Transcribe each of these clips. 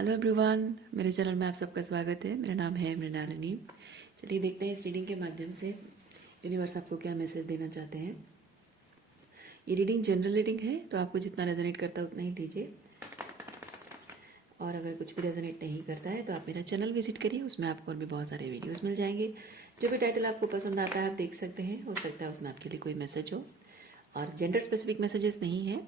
Hello everyone, मेरे channel में आप सबका स्वागत है। मेरा नाम है मृणालिनी। चलिए देखते हैं इस रीडिंग के माध्यम से यूनिवर्स आपको क्या मैसेज देना चाहते हैं। ये रीडिंग जनरल रीडिंग है, तो आपको जितना रेजोनेट करता है उतना ही लीजिए, और अगर कुछ भी रेजोनेट नहीं करता है तो आप मेरा चैनल विजिट करिए, उसमें आपको और भी बहुत सारे वीडियोज़ मिल जाएंगे। जो भी टाइटल आपको पसंद आता है आप देख सकते हैं, हो सकता है उसमें आपके लिए कोई मैसेज हो, और जेंडर स्पेसिफिक मैसेजेस नहीं है।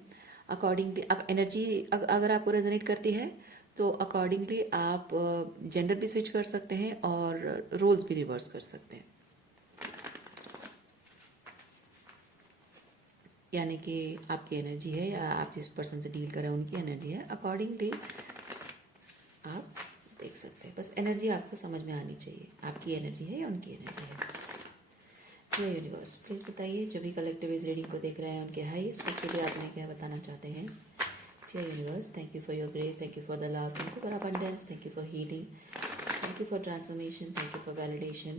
अकॉर्डिंगली आप एनर्जी अगर आपको रेजोनेट करती है तो अकॉर्डिंगली आप जेंडर भी स्विच कर सकते हैं और रोल्स भी रिवर्स कर सकते हैं। यानी कि आपकी एनर्जी है या आप जिस पर्सन से डील कर रहे हैं उनकी एनर्जी है, अकॉर्डिंगली आप देख सकते हैं। बस एनर्जी आपको समझ में आनी चाहिए, आपकी एनर्जी है या उनकी एनर्जी है। जो यूनिवर्स प्लीज़ बताइए, जो भी कलेक्टिव इस रीडिंग को देख रहे हैं उनके हाईएस्ट गुड के लिए आपने क्या बताना चाहते हैं। Dear universe, thank you for your grace, thank you for the love, thank you for abundance, thank you for healing, thank you for transformation, thank you for validation,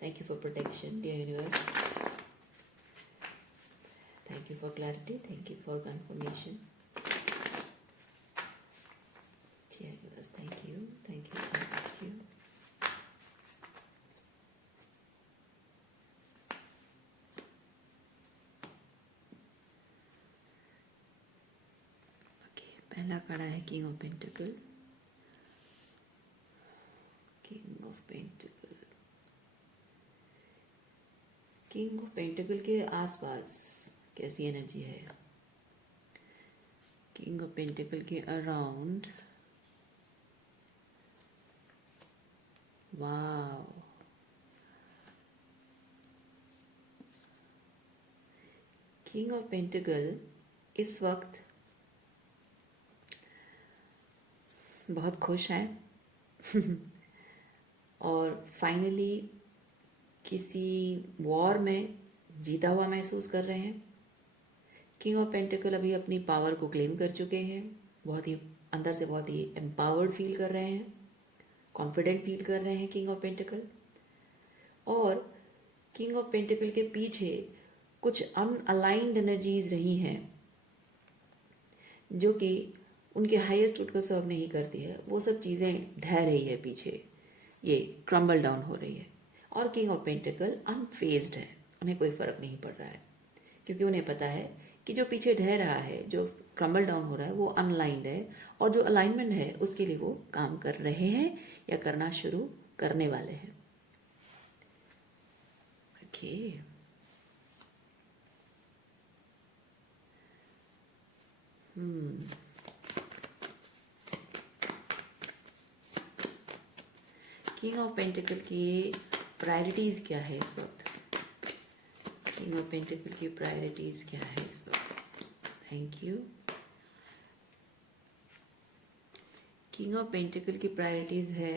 thank you for protection, dear universe. Thank you for clarity, thank you for confirmation. Dear universe, thank you, thank you, thank you. Okay, पहला card है king of pentacle. King of pentacle, king of pentacle के आसपास कैसी energy है। King of pentacle के around, wow, king of pentacle इस वक्त बहुत खुश हैं और फाइनली किसी वॉर में जीता हुआ महसूस कर रहे हैं। किंग ऑफ पेंटिकल अभी अपनी पावर को क्लेम कर चुके हैं, बहुत ही अंदर से बहुत ही एम्पावर्ड फील कर रहे हैं, कॉन्फिडेंट फील कर रहे हैं किंग ऑफ पेंटिकल। और किंग ऑफ पेंटिकल के पीछे कुछ अनअलाइंड एनर्जीज रही हैं जो कि उनके हाईएस्ट गुड को सर्व नहीं करती है। वो सब चीज़ें ढह रही है पीछे, ये क्रम्बल डाउन हो रही है। और किंग ऑफ पेंटिकल अनफेज्ड है, उन्हें कोई फ़र्क नहीं पड़ रहा है, क्योंकि उन्हें पता है कि जो पीछे ढह रहा है, जो क्रम्बल डाउन हो रहा है, वो अनलाइंड है, और जो अलाइनमेंट है उसके लिए वो काम कर रहे हैं या करना शुरू करने वाले हैं। ओके, किंग ऑफ पेंटिकल की प्रायोरिटीज़ क्या है इस वक्त। किंग ऑफ पेंटिकल की प्रायोरिटीज़ क्या है इस वक्त। Thank you. King of pentacle की प्रायोरिटीज़ है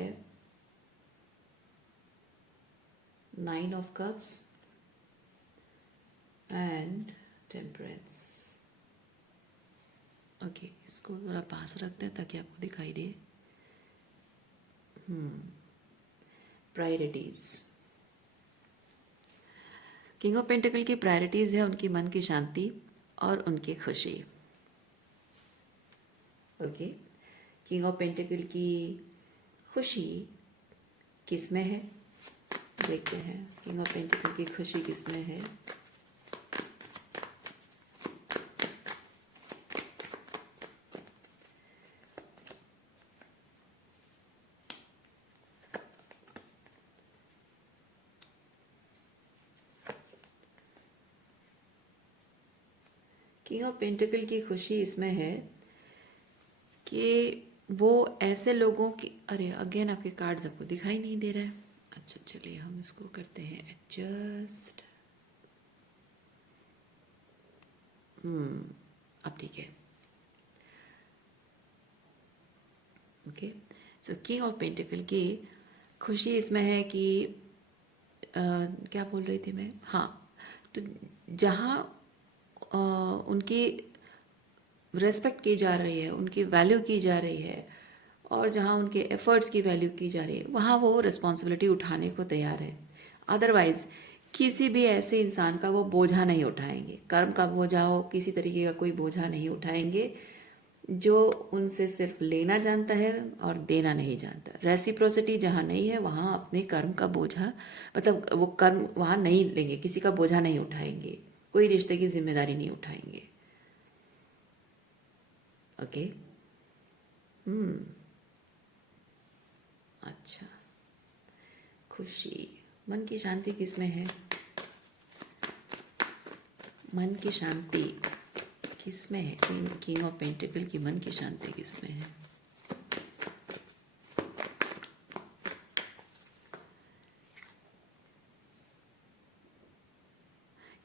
9 of cups and temperance. Okay, इसको थोड़ा पास रखते हैं ताकि आपको दिखाई दे। प्रायोरिटीज़, किंग ऑफ पेंटिकल की प्रायोरिटीज़ है उनकी मन की शांति और उनकी खुशी। ओके, किंग ऑफ पेंटिकल की खुशी किस में है, देखते हैं किंग ऑफ पेंटिकल की खुशी किस में है। किंग ऑफ पेंटिकल की खुशी इसमें है कि वो ऐसे लोगों की, अरे अगेन आपके कार्ड्स आपको दिखाई नहीं दे रहा है। अच्छा चलिए हम इसको करते हैं एडजस्ट। अब ठीक है। Okay, so king of pentacle की खुशी इसमें है कि क्या बोल रही थी मैं, हाँ, तो जहाँ उनकी रेस्पेक्ट की जा रही है, उनकी वैल्यू की जा रही है, और जहाँ उनके एफर्ट्स की वैल्यू की जा रही है, वहाँ वो रिस्पॉन्सिबिलिटी उठाने को तैयार है। अदरवाइज़ किसी भी ऐसे इंसान का वो बोझा नहीं उठाएंगे, कर्म का बोझा हो, किसी तरीके का कोई बोझा नहीं उठाएंगे। जो उनसे सिर्फ लेना जानता है और देना नहीं जानता। रेसिप्रोसिटी जहाँ नहीं है वहाँ अपने कर्म का बोझा, मतलब वो कर्म वहाँ नहीं लेंगे, किसी का बोझा नहीं उठाएंगे, कोई रिश्ते की जिम्मेदारी नहीं उठाएंगे। ओके। अच्छा, खुशी, मन की शांति किस में है? मन की शांति किस में है? किंग ऑफ पेंटिकल की मन की शांति किस में है?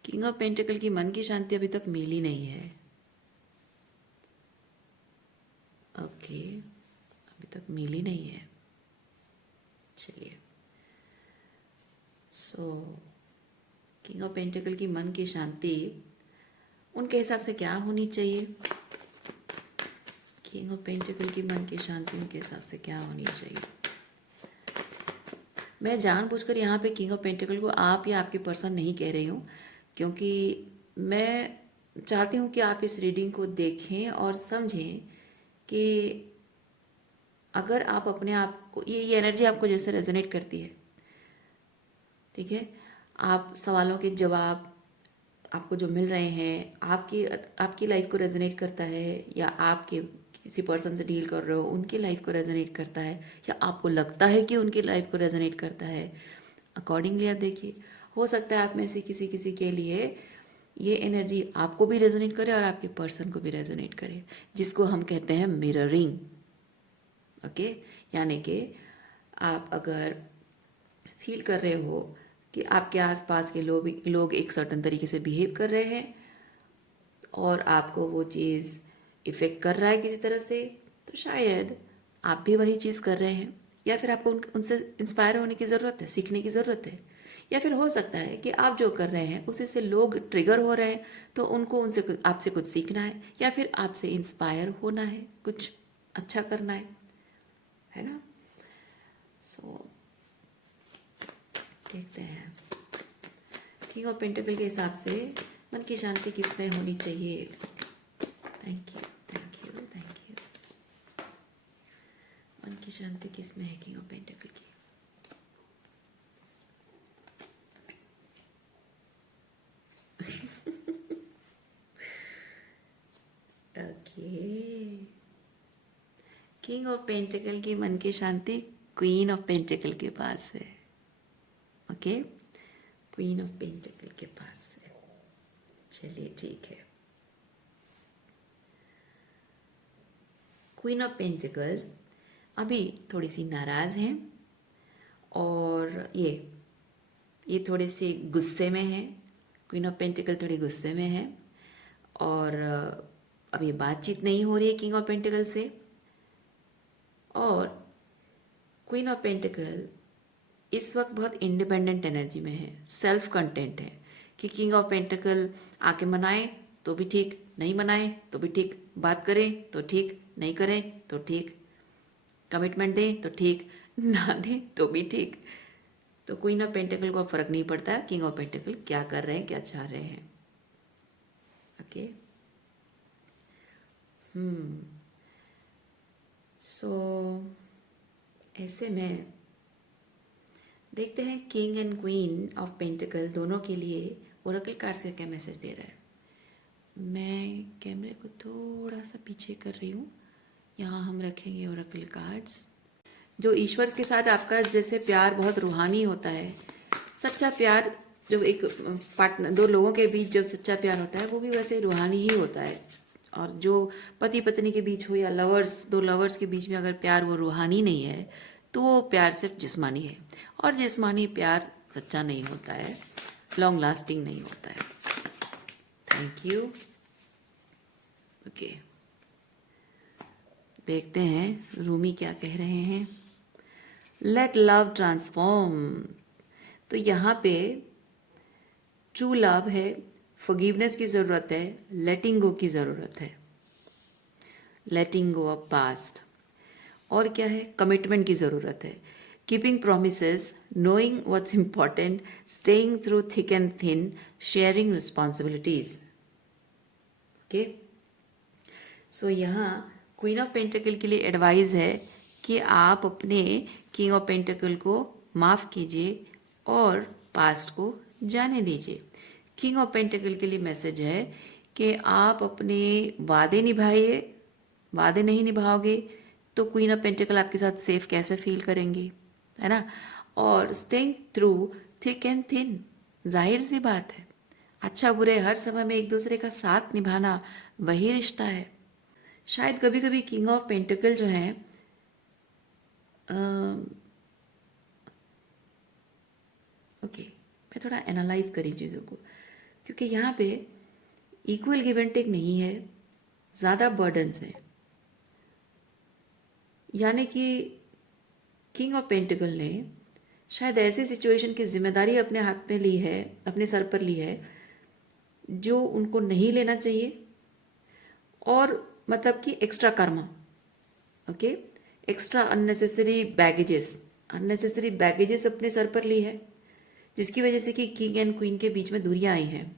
किंग ऑफ पेंटिकल की मन की शांति अभी तक मिली नहीं है। ओके, अभी तक मिली नहीं है। चलिए, सो किंग ऑफ पेंटिकल की मन की शांति उनके हिसाब से क्या होनी चाहिए? किंग ऑफ पेंटिकल की मन की शांति उनके हिसाब से क्या होनी चाहिए? मैं जानबूझकर यहाँ पे किंग ऑफ पेंटिकल को आप या आपके पर्सन नहीं कह रही हूँ, क्योंकि मैं चाहती हूँ कि आप इस रीडिंग को देखें और समझें कि अगर आप अपने आप को, ये एनर्जी आपको जैसे रेजोनेट करती है, ठीक है, आप सवालों के जवाब आपको जो मिल रहे हैं, आपकी लाइफ को रेजोनेट करता है, या आपके किसी पर्सन से डील कर रहे हो उनकी लाइफ को रेजोनेट करता है, या आपको लगता है कि उनकी लाइफ को रेजोनेट करता है, अकॉर्डिंगली आप देखिए। हो सकता है आप में से किसी किसी के लिए ये एनर्जी आपको भी रेजोनेट करे और आपके पर्सन को भी रेजोनेट करे, जिसको हम कहते हैं मिररिंग। ओके, यानी कि आप अगर फील कर रहे हो कि आपके आसपास के लोग एक सर्टन तरीके से बिहेव कर रहे हैं और आपको वो चीज़ इफ़ेक्ट कर रहा है किसी तरह से, तो शायद आप भी वही चीज़ कर रहे हैं, या फिर आपको उनसे इंस्पायर होने की ज़रूरत है, सीखने की ज़रूरत है। या फिर हो सकता है कि आप जो कर रहे हैं उसी से लोग ट्रिगर हो रहे हैं, तो उनको उनसे आपसे कुछ सीखना है, या फिर आपसे इंस्पायर होना है, कुछ अच्छा करना है ना? सो देखते हैं किंग ऑफ पेंटिकल के हिसाब से मन की शांति किस में होनी चाहिए। Thank you, thank you, thank you. मन की शांति किस में है किंग ऑफ पेंटिकल की? ओके, किंग ऑफ पेंटिकल की मन की शांति क्वीन ऑफ पेंटिकल के पास है। ओके, क्वीन ऑफ पेंटिकल के पास है। चलिए ठीक है। क्वीन ऑफ पेंटिकल अभी थोड़ी सी नाराज़ हैं, और ये थोड़े से गुस्से में है। क्वीन ऑफ पेंटिकल थोड़ी गुस्से में है, और अभी बातचीत नहीं हो रही है किंग ऑफ पेंटिकल से। और क्वीन ऑफ पेंटिकल इस वक्त बहुत इंडिपेंडेंट एनर्जी में है, सेल्फ कंटेंट है, कि किंग ऑफ पेंटिकल आके मनाए तो भी ठीक, नहीं मनाए तो भी ठीक, बात करें तो ठीक, नहीं करें तो ठीक, कमिटमेंट दें तो ठीक, ना दें तो भी ठीक। तो क्वीन ऑफ पेंटिकल को फर्क नहीं पड़ता किंग ऑफ पेंटिकल क्या कर रहे हैं, क्या चाह रहे हैं। ओके, सो ऐसे में देखते हैं king and queen of pentacle दोनों के लिए ओरेकल कार्ड्स का क्या मैसेज दे रहा है। मैं कैमरे को थोड़ा सा पीछे कर रही हूँ, यहाँ हम रखेंगे ओरेकल कार्ड्स। जो ईश्वर के साथ आपका जैसे प्यार बहुत रूहानी होता है, सच्चा प्यार, जब एक पार्टनर, दो लोगों के बीच जब सच्चा प्यार होता है वो भी वैसे रूहानी ही होता है। और जो पति पत्नी के बीच हो या दो लवर्स के बीच में अगर प्यार वो रूहानी नहीं है, तो वो प्यार सिर्फ जिस्मानी है, और जिस्मानी प्यार सच्चा नहीं होता है, लॉन्ग लास्टिंग नहीं होता है। Thank you. ओके, देखते हैं रूमी क्या कह रहे हैं। लेट लव ट्रांसफॉर्म, तो यहाँ पे ट्रू लव है, फॉरगिवनेस की ज़रूरत है, लेटिंग गो की ज़रूरत है, लेटिंग गो ऑफ पास्ट। और क्या है? कमिटमेंट की ज़रूरत है, keeping promises, knowing what's important, staying through thick and thin, sharing responsibilities. Okay, so यहाँ क्वीन ऑफ पेंटिकल के लिए एडवाइस है कि आप अपने किंग ऑफ पेंटिकल को माफ़ कीजिए और पास्ट को जाने दीजिए। किंग ऑफ पेंटिकल के लिए मैसेज है कि आप अपने वादे निभाइए, वादे नहीं निभाओगे तो क्वीन ऑफ पेंटिकल आपके साथ सेफ कैसे फील करेंगी, है ना। और staying through thick and thin, जाहिर सी बात है, अच्छा बुरे हर समय में एक दूसरे का साथ निभाना वही रिश्ता है। शायद कभी कभी किंग ऑफ पेंटिकल जो है ओके, मैं थोड़ा एनालाइज करी चीज़ों को, क्योंकि यहाँ पे इक्वल गिव एंड टेक नहीं है, ज़्यादा बर्डन्स हैं। यानी कि किंग ऑफ पेंटिकल ने शायद ऐसी सिचुएशन की जिम्मेदारी अपने हाथ में ली है, अपने सर पर ली है, जो उनको नहीं लेना चाहिए, और मतलब कि extra Karma, okay, extra unnecessary baggages अपने सर पर ली है, जिसकी वजह से कि किंग एंड क्वीन के बीच में दूरियां आई हैं।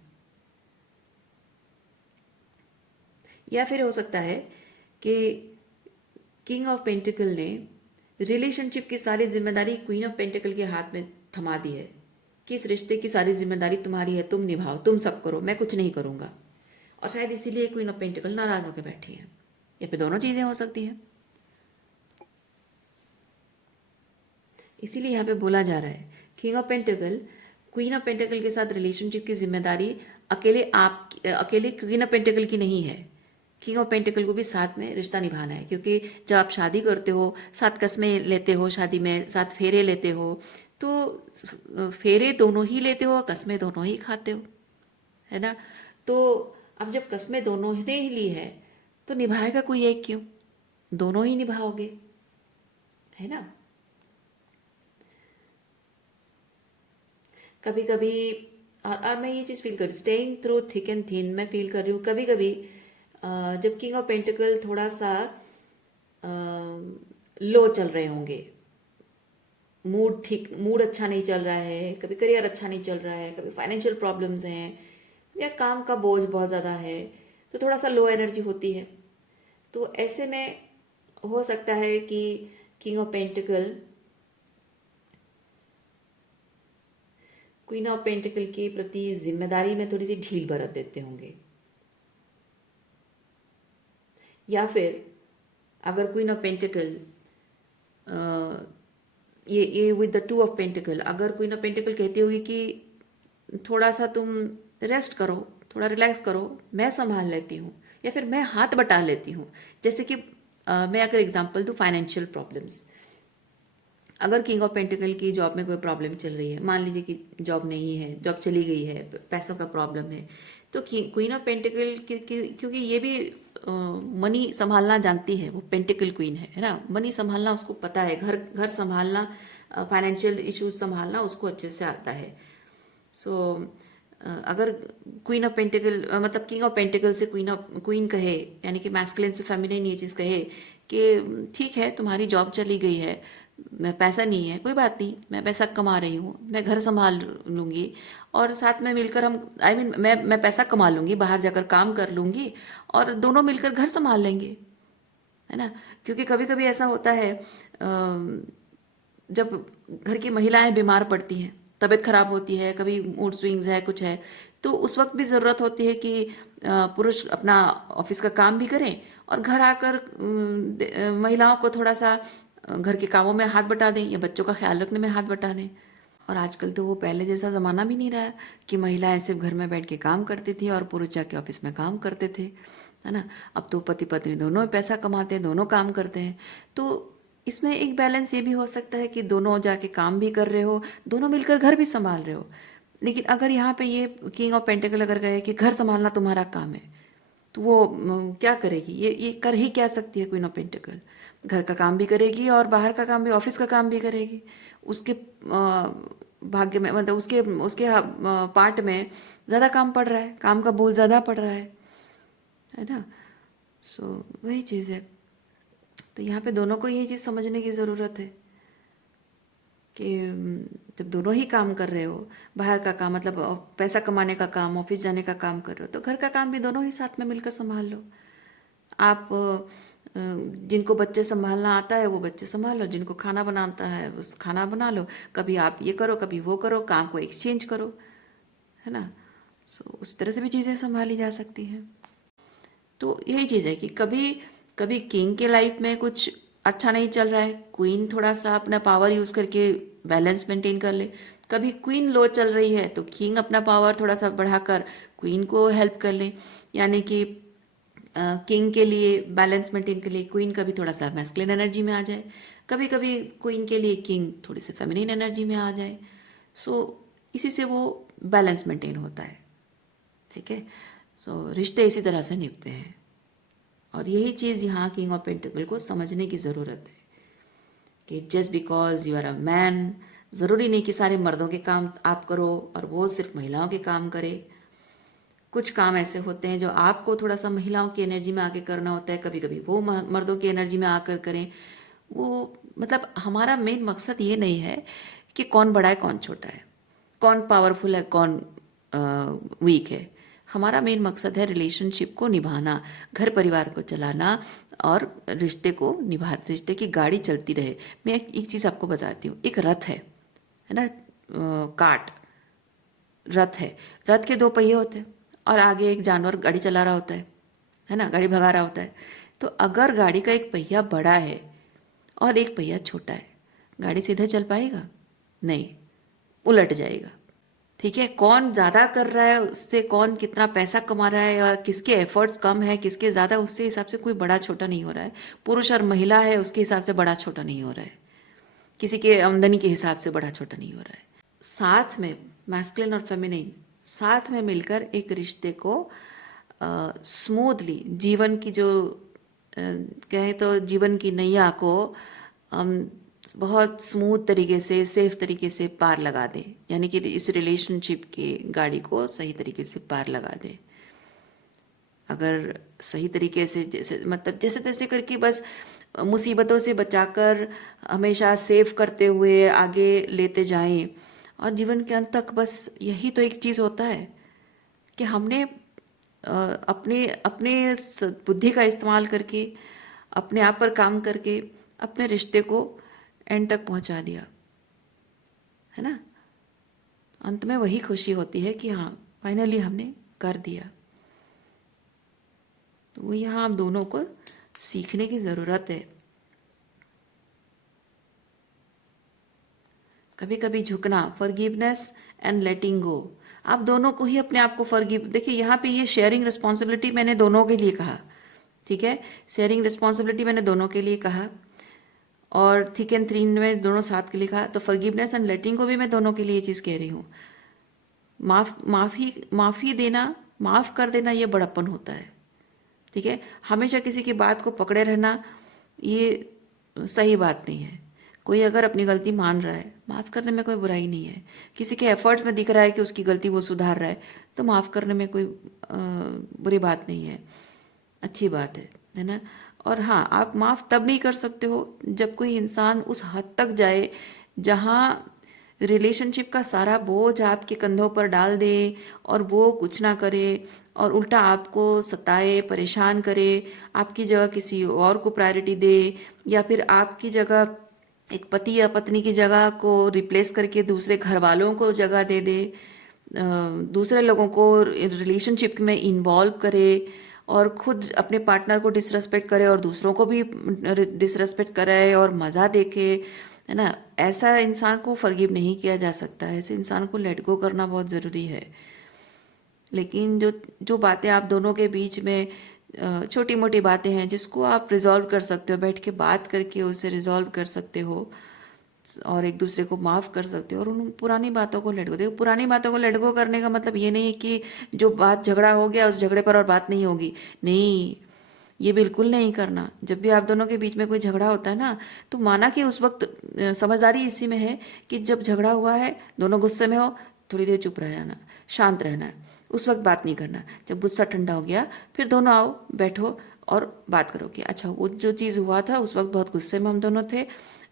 या फिर हो सकता है कि किंग ऑफ पेंटिकल ने रिलेशनशिप की सारी जिम्मेदारी क्वीन ऑफ पेंटिकल के हाथ में थमा दी है कि इस रिश्ते की सारी जिम्मेदारी तुम्हारी है, तुम निभाओ, तुम सब करो, मैं कुछ नहीं करूंगा। और शायद इसीलिए क्वीन ऑफ पेंटिकल नाराज होकर बैठी है, या फिर दोनों चीजें हो सकती हैं। इसीलिए यहाँ पे बोला जा रहा है king of pentacle queen of pentacle के साथ रिलेशनशिप की जिम्मेदारी अकेले क्वीन ऑफ पेंटिकल की नहीं है। किंग ऑफ पेंटिकल को भी साथ में रिश्ता निभाना है, क्योंकि जब आप शादी करते हो, साथ कस्में लेते हो, शादी में साथ फेरे लेते हो, तो फेरे दोनों ही लेते हो और कस्में दोनों ही खाते हो, है ना। तो अब जब कस्में दोनों ने ही ली है तो निभाएगा कोई एक क्यों, दोनों ही निभाओगे, है ना। कभी कभी और मैं ये चीज़ फील कर, staying through thick and thin मैं फील कर रही हूँ कभी कभी, जब किंग ऑफ पेंटिकल थोड़ा सा लो चल रहे होंगे, मूड अच्छा नहीं चल रहा है, कभी करियर अच्छा नहीं चल रहा है, कभी फाइनेंशियल प्रॉब्लम्स हैं, या काम का बोझ बहुत ज़्यादा है, तो थोड़ा सा लो एनर्जी होती है। तो ऐसे में हो सकता है कि king of pentacle queen of pentacle के प्रति जिम्मेदारी में थोड़ी सी ढील बरत देते होंगे। या फिर अगर क्वीन ऑफ पेंटिकल ये with the two of pentacle, अगर क्वीन ऑफ पेंटिकल कहती होगी कि थोड़ा सा तुम रेस्ट करो, थोड़ा रिलैक्स करो, मैं संभाल लेती हूँ, या फिर मैं हाथ बटा लेती हूँ। जैसे कि मैं अगर एग्जांपल दूँ, फाइनेंशियल प्रॉब्लम्स, अगर किंग ऑफ पेंटिकल की जॉब में कोई प्रॉब्लम चल रही है, मान लीजिए कि जॉब नहीं है, जॉब चली गई है, पैसों का प्रॉब्लम है, तो क्वीन ऑफ पेंटिकल क्योंकि ये भी मनी संभालना जानती है, वो पेंटिकल क्वीन है ना, मनी संभालना उसको पता है, घर घर संभालना, फाइनेंशियल इश्यूज संभालना उसको अच्छे से आता है। सो अगर क्वीन ऑफ पेंटिकल मतलब किंग ऑफ पेंटिकल से क्वीन कहे, यानी कि मैस्कुलिन से फेमिनिन ये चीज़ कहे कि ठीक है तुम्हारी जॉब चली गई है, पैसा नहीं है, कोई बात नहीं, मैं पैसा कमा रही हूँ, मैं घर संभाल लूँगी, और साथ में मिलकर हम मैं पैसा कमा लूँगी, बाहर जाकर काम कर लूँगी, और दोनों मिलकर घर संभाल लेंगे, है ना। क्योंकि कभी कभी ऐसा होता है जब घर की महिलाएं बीमार पड़ती हैं, तबीयत खराब होती है, कभी मूड स्विंग्स है, कुछ है, तो उस वक्त भी ज़रूरत होती है कि पुरुष अपना ऑफिस का काम भी करें और घर आकर महिलाओं को थोड़ा सा घर के कामों में हाथ बटा दें या बच्चों का ख्याल रखने में हाथ बटा दें। और आजकल तो वो पहले जैसा ज़माना भी नहीं रहा कि महिलाएं सिर्फ घर में बैठ के काम करती थी और पुरुष जाके ऑफिस में काम करते थे, है ना। अब तो पति पत्नी दोनों पैसा कमाते हैं, दोनों काम करते हैं। तो इसमें एक बैलेंस ये भी हो सकता है कि दोनों जाके काम भी कर रहे हो, दोनों मिलकर घर भी संभाल रहे हो। लेकिन अगर यहाँ पे ये किंग ऑफ पेंटिकल अगर कहे कि घर संभालना तुम्हारा काम है, तो वो क्या करेगी, ये कर ही क्या सकती है क्वीन ऑफ पेंटिकल। घर का काम भी करेगी और बाहर का काम भी, ऑफिस का काम भी करेगी। उसके भाग्य में, मतलब उसके उसके पार्ट में ज़्यादा काम पड़ रहा है, काम का बोझ ज़्यादा पड़ रहा है ना। सो वही चीज़ है। तो यहाँ पे दोनों को ये चीज़ समझने की ज़रूरत है कि जब दोनों ही काम कर रहे हो, बाहर का काम मतलब पैसा कमाने का काम, ऑफिस जाने का काम कर रहे हो, तो घर का काम भी दोनों ही साथ में मिलकर संभाल लो। आप जिनको बच्चे संभालना आता है वो बच्चे संभाल लो, जिनको खाना बनाता है उस खाना बना लो, कभी आप ये करो कभी वो करो, काम को एक्सचेंज करो, है ना। सो उस तरह से भी चीज़ें संभाली जा सकती हैं। तो यही चीज़ है कि कभी कभी किंग के लाइफ में कुछ अच्छा नहीं चल रहा है, क्वीन थोड़ा सा अपना पावर यूज़ करके बैलेंस मेंटेन कर ले। कभी क्वीन लो चल रही है तो किंग अपना पावर थोड़ा सा बढ़ाकर क्वीन को हेल्प कर ले, यानी कि किंग के लिए बैलेंस मेंटेन के लिए क्वीन कभी थोड़ा सा मैस्कुलिन एनर्जी में आ जाए, कभी कभी क्वीन के लिए किंग थोड़ी सी फेमिनिन एनर्जी में आ जाए। सो इसी से वो बैलेंस मेंटेन होता है, ठीक है। सो रिश्ते इसी तरह से निभते हैं, और यही चीज़ यहाँ किंग ऑफ पेंटिकल को समझने की ज़रूरत है कि just because you are a man, ज़रूरी नहीं कि सारे मर्दों के काम आप करो और वो सिर्फ महिलाओं के काम करे। कुछ काम ऐसे होते हैं जो आपको थोड़ा सा महिलाओं की एनर्जी में आके करना होता है, कभी कभी वो मर्दों की एनर्जी में आकर करें। वो मतलब हमारा मेन मकसद ये नहीं है कि कौन बड़ा है कौन छोटा है, कौन पावरफुल है कौन वीक है। हमारा मेन मकसद है रिलेशनशिप को निभाना, घर परिवार को चलाना और रिश्ते को रिश्ते की गाड़ी चलती रहे। मैं एक चीज़ आपको बताती हूँ, एक रथ है ना, काट रथ है, रथ के दो पहिए होते हैं और आगे एक जानवर गाड़ी चला रहा होता है ना, गाड़ी भगा रहा होता है। तो अगर गाड़ी का एक पहिया बड़ा है और एक पहिया छोटा है, गाड़ी सीधे चल पाएगा? नहीं, उलट जाएगा। ठीक है, कौन ज़्यादा कर रहा है उससे, कौन कितना पैसा कमा रहा है या किसके एफर्ट्स कम है किसके ज़्यादा, उससे हिसाब से कोई बड़ा छोटा नहीं हो रहा है। पुरुष और महिला है उसके हिसाब से बड़ा छोटा नहीं हो रहा है, किसी के आमदनी के हिसाब से बड़ा छोटा नहीं हो रहा है। साथ में मैस्कुलिन और फेमिनिन साथ में मिलकर एक रिश्ते को स्मूथली, जीवन की जो कहें तो जीवन की नैया को बहुत स्मूथ तरीके से, सेफ तरीके से पार लगा दें, यानी कि इस रिलेशनशिप की गाड़ी को सही तरीके से पार लगा दें। अगर सही तरीके से जैसे मतलब जैसे तैसे करके बस मुसीबतों से बचाकर हमेशा सेव करते हुए आगे लेते जाएं, और जीवन के अंत तक बस यही तो एक चीज़ होता है कि हमने अपने अपने बुद्धि का इस्तेमाल करके, अपने आप पर काम करके अपने रिश्ते को एंड तक पहुंचा दिया, है ना। अंत में वही खुशी होती है कि हाँ फाइनली हमने कर दिया। तो वो यहाँ आप दोनों को सीखने की ज़रूरत है। कभी कभी झुकना, फॉरगिवनेस एंड लेटिंग गो, आप दोनों को ही अपने आप को फॉरगिव, देखिए यहाँ पे ये शेयरिंग रिस्पॉन्सिबिलिटी मैंने दोनों के लिए कहा, ठीक है, शेयरिंग रिस्पॉन्सिबिलिटी मैंने दोनों के लिए कहा, और थिक एंड थ्रीन में दोनों साथ के लिए कहा, तो फॉरगिवनेस एंड लेटिंग को भी मैं दोनों के लिए ये चीज़ कह रही हूँ। माफ़ी देना, माफ़ कर देना, ये बड़प्पन होता है, ठीक है। हमेशा किसी की बात को पकड़े रहना ये सही बात नहीं है। कोई अगर अपनी गलती मान रहा है, माफ़ करने में कोई बुराई नहीं है। किसी के एफर्ट्स में दिख रहा है कि उसकी गलती वो सुधार रहा है, तो माफ़ करने में कोई बुरी बात नहीं है, अच्छी बात है ना। और हाँ, आप माफ़ तब नहीं कर सकते हो जब कोई इंसान उस हद तक जाए जहाँ रिलेशनशिप का सारा बोझ आपके कंधों पर डाल दे और वो कुछ ना करे और उल्टा आपको सताए, परेशान करे, आपकी जगह किसी और को प्रायोरिटी दे, या फिर आपकी जगह एक पति या पत्नी की जगह को रिप्लेस करके दूसरे घर वालों को जगह दे दे, दूसरे लोगों को रिलेशनशिप में इन्वॉल्व करे और खुद अपने पार्टनर को डिसरेस्पेक्ट करे और दूसरों को भी डिसरेस्पेक्ट करे और मज़ा देखे, है ना। ऐसा इंसान को फॉरगिव नहीं किया जा सकता है, ऐसे इंसान को लेट गो करना बहुत ज़रूरी है। लेकिन जो जो बातें आप दोनों के बीच में छोटी मोटी बातें हैं जिसको आप रिजॉल्व कर सकते हो, बैठ के बात करके उसे रिजॉल्व कर सकते हो और एक दूसरे को माफ़ कर सकते हो और उन पुरानी बातों को लेट गो, देखो पुरानी बातों को लेट गो करने का मतलब ये नहीं है कि जो बात झगड़ा हो गया उस झगड़े पर और बात नहीं होगी, नहीं, ये बिल्कुल नहीं करना। जब भी आप दोनों के बीच में कोई झगड़ा होता है ना, तो माना कि उस वक्त समझदारी इसी में है कि जब झगड़ा हुआ है, दोनों गुस्से में हो, थोड़ी देर चुप रह जाना, शांत रहना है, उस वक्त बात नहीं करना। जब गुस्सा ठंडा हो गया फिर दोनों आओ, बैठो और बात करो कि अच्छा वो जो चीज़ हुआ था उस वक्त बहुत गुस्से में हम दोनों थे,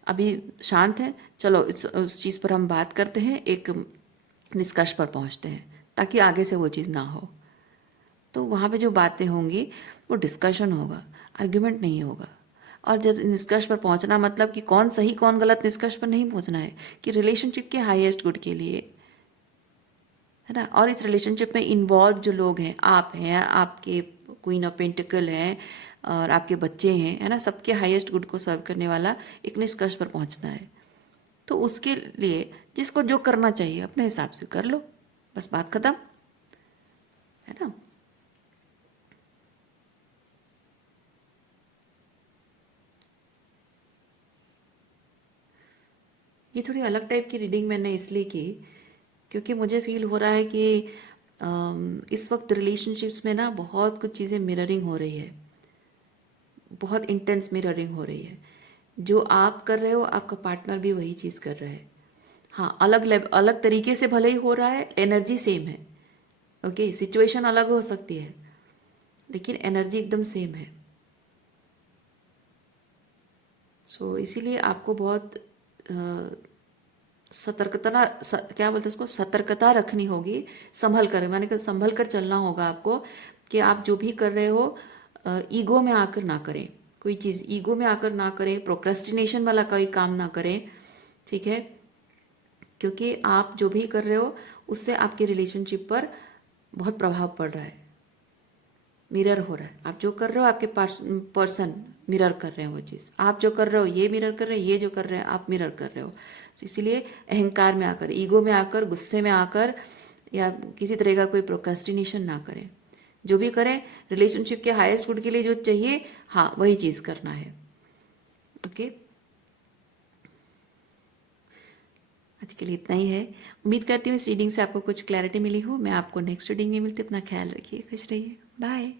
अभी शांत हैं, चलो उस चीज़ पर हम बात करते हैं, एक निष्कर्ष पर पहुंचते हैं ताकि आगे से वो चीज़ ना हो। तो वहाँ पे जो बातें होंगी वो डिस्कशन होगा। आर्ग्यूमेंट नहीं होगा। और जब निष्कर्ष पर पहुंचना मतलब कि कौन सही कौन गलत, निष्कर्ष पर नहीं पहुंचना है, कि रिलेशनशिप के हाईएस्ट गुड के लिए, है ना। और इस रिलेशनशिप में इन्वॉल्व जो लोग हैं, आप हैं, आपके क्वीन ऑफ पेंटिकल हैं और आपके बच्चे हैं, है ना, सबके हाईएस्ट गुड को सर्व करने वाला एक निष्कर्ष पर पहुंचना है। तो उसके लिए जिसको जो करना चाहिए अपने हिसाब से कर लो, बस बात खत्म, है ना। ये थोड़ी अलग टाइप की रीडिंग मैंने इसलिए की क्योंकि मुझे फील हो रहा है कि इस वक्त रिलेशनशिप्स में ना बहुत कुछ चीज़ें मिररिंग हो रही है, बहुत इंटेंस मिररिंग हो रही है। जो आप कर रहे हो आपका पार्टनर भी वही चीज़ कर रहा है। हाँ, अलग तरीके से भले ही हो रहा है, एनर्जी सेम है। ओके, सिचुएशन अलग हो सकती है लेकिन एनर्जी एकदम सेम है। सो इसीलिए आपको बहुत क्या बोलते हैं उसको, सतर्कता रखनी होगी, संभल कर, मैंने कहा संभल कर चलना होगा आपको, कि आप जो भी कर रहे हो ईगो में आकर ना करें, कोई चीज़ ईगो में आकर ना करें, प्रोक्रेस्टिनेशन वाला कोई काम ना करें, ठीक है। क्योंकि आप जो भी कर रहे हो उससे आपके रिलेशनशिप पर बहुत प्रभाव पड़ रहा है, मिरर हो रहा है। आप जो कर रहे हो आपके पर्सन मिरर कर रहे हैं वो चीज़, आप जो कर रहे हो ये मिरर कर रहे हैं, ये जो कर रहे हैं आप मिरर कर रहे हो। तो इसीलिए अहंकार में आकर, ईगो में आकर, गुस्से में आकर या किसी तरह का कोई प्रोक्रेस्टिनेशन ना करें। जो भी करें रिलेशनशिप के हाईएस्ट गुड के लिए जो चाहिए, हाँ वही चीज़ करना है। ओके, आज के लिए इतना ही है। उम्मीद करती हूँ इस रीडिंग से आपको कुछ क्लैरिटी मिली हो। मैं आपको नेक्स्ट रीडिंग में मिलती हूँ। अपना ख्याल रखिए, खुश रहिए, बाय।